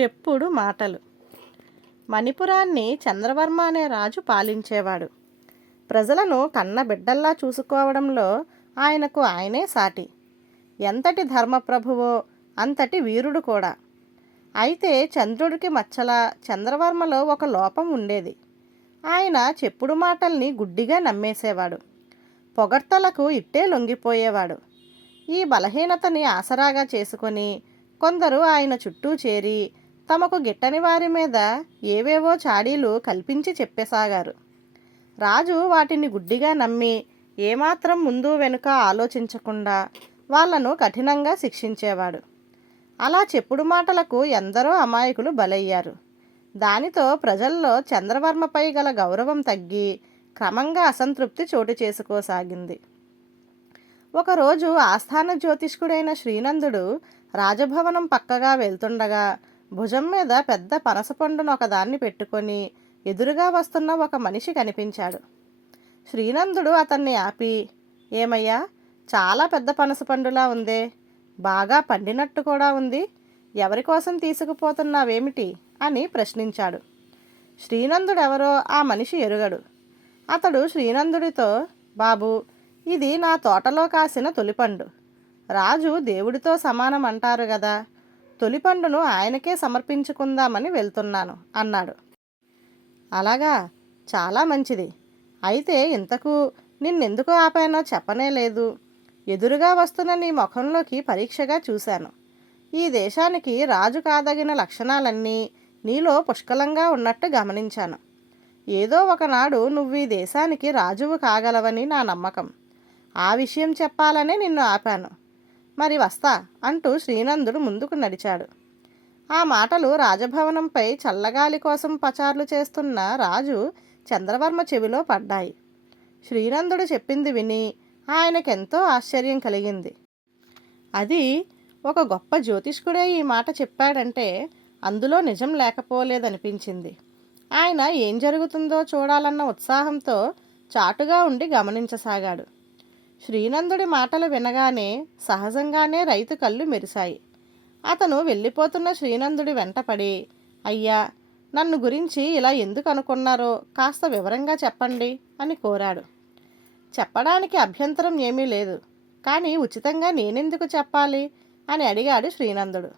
చెప్పుడు మాటలు. మణిపురాన్ని చంద్రవర్మ అనే రాజు పాలించేవాడు. ప్రజలను కన్న బిడ్డల్లా చూసుకోవడంలో ఆయనకు ఆయనే సాటి. ఎంతటి ధర్మప్రభువో అంతటి వీరుడు కూడా. అయితే చంద్రుడికి మచ్చల చంద్రవర్మలో ఒక లోపం ఉండేది. ఆయన చెప్పుడు మాటల్ని గుడ్డిగా నమ్మేసేవాడు. పొగడ్తలకు ఇట్టే లొంగిపోయేవాడు. ఈ బలహీనతని ఆసరాగా చేసుకొని కొందరు ఆయన చుట్టూ చేరి తమకు గిట్టని వారి మీద ఏవేవో చాడీలు కల్పించి చెప్పసాగారు. రాజు వాటిని గుడ్డిగా నమ్మి ఏమాత్రం ముందు వెనుక ఆలోచించకుండా వాళ్ళను కఠినంగా శిక్షించేవాడు. అలా చెప్పుడు మాటలకు ఎందరో అమాయకులు బలయ్యారు. దానితో ప్రజల్లో చంద్రవర్మపై గల గౌరవం తగ్గి క్రమంగా అసంతృప్తి చోటు చేసుకోసాగింది. ఒకరోజు ఆస్థాన జ్యోతిష్కుడైన శ్రీనందుడు రాజభవనం పక్కగా వెళ్తుండగా భుజం మీద పెద్ద పనసపండును ఒకదాన్ని పెట్టుకొని ఎదురుగా వస్తున్న ఒక మనిషి కనిపించాడు. శ్రీనందుడు అతన్ని ఆపి ఏమయ్యా చాలా పెద్ద పనసపండులా ఉందే. బాగా పండినట్టు కూడా ఉంది. ఎవరి కోసం తీసుకుపోతున్నావేమిటి? అని ప్రశ్నించాడు. శ్రీనందుడెవరో ఆ మనిషి ఎరుగడు. అతడు శ్రీనందుడితో బాబు ఇది నా తోటలో కాసిన తొలిపండు. రాజు దేవుడితో సమానం అంటారు కదా తొలిపండును ఆయనకే సమర్పించుకుందామని వెళ్తున్నాను అన్నాడు. అలాగా? చాలా మంచిది. అయితే ఇంతకు నిన్నెందుకు ఆపానో చెప్పనే లేదు. ఎదురుగా వస్తున్న నీ ముఖంలోకి పరీక్షగా చూశాను. ఈ దేశానికి రాజు కాదగిన లక్షణాలన్నీ నీలో పుష్కలంగా ఉన్నట్టు గమనించాను. ఏదో ఒకనాడు నువ్వు ఈ దేశానికి రాజువు కాగలవని నా నమ్మకం. ఆ విషయం చెప్పాలనే నిన్ను ఆపాను. మరి వస్తా అంటూ శ్రీనందుడు ముందుకు నడిచాడు. ఆ మాటలు రాజభవనంపై చల్లగాలి కోసం పచార్లు చేస్తున్న రాజు చంద్రవర్మ చెవిలో పడ్డాయి. శ్రీనందుడు చెప్పింది విని ఆయనకెంతో ఆశ్చర్యం కలిగింది. అది ఒక గొప్ప జ్యోతిష్కుడే ఈ మాట చెప్పాడంటే అందులో నిజం లేకపోలేదనిపించింది. ఆయన ఏం జరుగుతుందో చూడాలన్న ఉత్సాహంతో చాటుగా ఉండి గమనించసాగాడు. శ్రీనందుడి మాటలు వినగానే సహజంగానే రైతు కళ్ళు మెరిశాయి. అతను వెళ్ళిపోతున్న శ్రీనందుడి వెంటపడి అయ్యా నన్ను గురించి ఇలా ఎందుకు అనుకున్నారో కాస్త వివరంగా చెప్పండి అని కోరాడు. చెప్పడానికి అభ్యంతరం ఏమీ లేదు. కానీ ఉచితంగా నేనెందుకు చెప్పాలి అని అడిగాడు శ్రీనందుడు.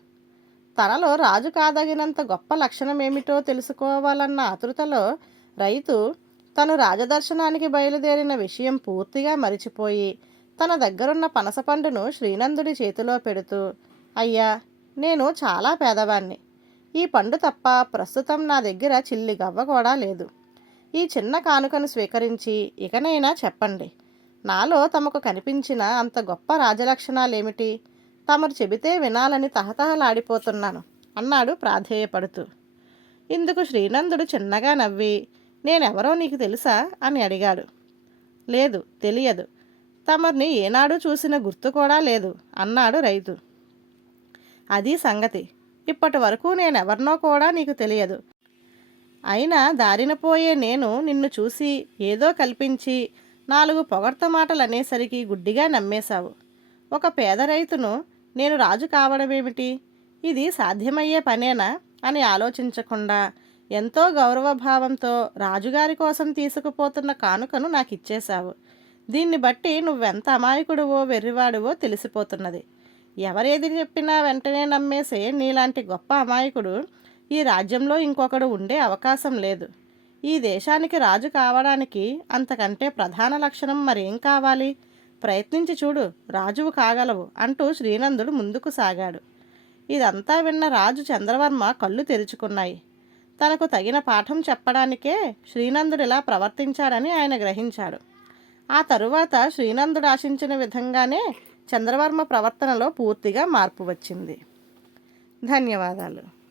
తనలో రాజు కాదగినంత గొప్ప లక్షణం ఏమిటో తెలుసుకోవాలన్న ఆతృతలో రైతు తను రాజదర్శనానికి బయలుదేరిన విషయం పూర్తిగా మరిచిపోయి తన దగ్గరున్న పనసపండును శ్రీనందుడి చేతిలో పెడుతూ అయ్యా నేను చాలా పేదవాణ్ణి. ఈ పండు తప్ప ప్రస్తుతం నా దగ్గర చిల్లి గవ్వ కూడా లేదు. ఈ చిన్న కానుకను స్వీకరించి ఇకనైనా చెప్పండి. నాలో తమకు కనిపించిన అంత గొప్ప రాజలక్షణాలేమిటి? తమరు చెబితే వినాలని తహతహలాడిపోతున్నాను అన్నాడు ప్రాధేయపడుతూ. ఇందుకు శ్రీనందుడు చిన్నగా నవ్వి నేనెవరో నీకు తెలుసా? అని అడిగాడు. లేదు తెలియదు. తమర్ని ఏనాడు చూసిన గుర్తు కూడా లేదు అన్నాడు రైతు. అది సంగతి. ఇప్పటి వరకు నేనెవరినో కూడా నీకు తెలియదు. అయినా దారిన పోయే నేను నిన్ను చూసి ఏదో కల్పించి నాలుగు పొగడ్త మాటలు అనేసరికి గుడ్డిగా నమ్మేశావు. ఒక పేద రైతును నేను రాజు కావడమేమిటి? ఇది సాధ్యమయ్యే పనేనా? అని ఆలోచించకుండా ఎంతో గౌరవభావంతో రాజుగారి కోసం తీసుకుపోతున్న కానుకను నాకు ఇచ్చేశావు దీన్ని బట్టి నువ్వెంత అమాయకుడువో వెర్రివాడువో తెలిసిపోతున్నది. ఎవరేది చెప్పినా వెంటనే నమ్మేసే నీలాంటి గొప్ప అమాయకుడు ఈ రాజ్యంలో ఇంకొకడు ఉండే అవకాశం లేదు. ఈ దేశానికి రాజు కావడానికి అంతకంటే ప్రధాన లక్షణం మరేం కావాలి? ప్రయత్నించి చూడు రాజువు కాగలవు అంటూ శ్రీనందుడు ముందుకు సాగాడు. ఇదంతా విన్న రాజు చంద్రవర్మ కళ్ళు తెరుచుకున్నాయి. తనకు తగిన పాఠం చెప్పడానికే శ్రీనందుడు ఇలా ప్రవర్తించాడని ఆయన గ్రహించాడు. ఆ తరువాత శ్రీనందుడు ఆశించిన విధంగానే చంద్రవర్మ ప్రవర్తనలో పూర్తిగా మార్పు వచ్చింది. ధన్యవాదాలు.